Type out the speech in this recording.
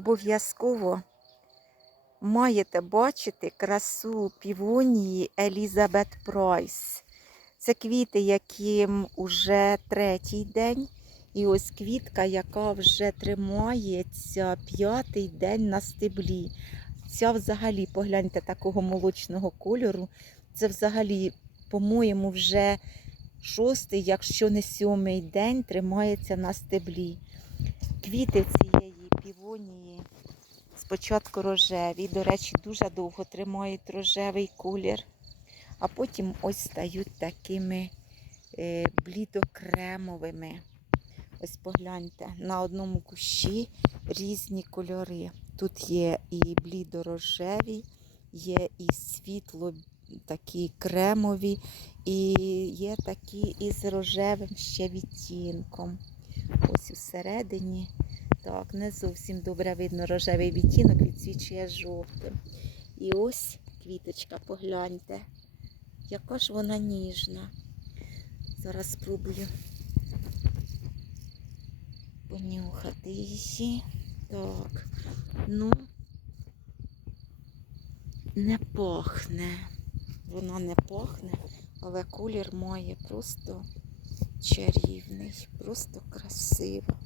обов'язково маєте бачити красу півонії Елізабет Прайс. Це квіти, яким уже третій день. І ось квітка, яка вже тримається п'ятий день на стеблі. Ця взагалі, погляньте, такого молочного кольору. Це взагалі, по-моєму, вже шостий, якщо не сьомий день, тримається на стеблі. Квіти цієї спочатку рожеві, до речі, дуже довго тримають рожевий колір, а потім ось стають такими е, блідокремовими. Ось погляньте, на одному кущі різні кольори. Тут є і блідорожеві, є і світло такі кремові, і є такі із рожевим ще відтінком. Ось усередині. Так, не зовсім добре видно рожевий відтінок, відсвічує жовтим. І ось квіточка, погляньте, яка ж вона ніжна. Зараз спробую понюхати її. Так, ну, не пахне. Вона не пахне, але колір має просто чарівний, просто красиво.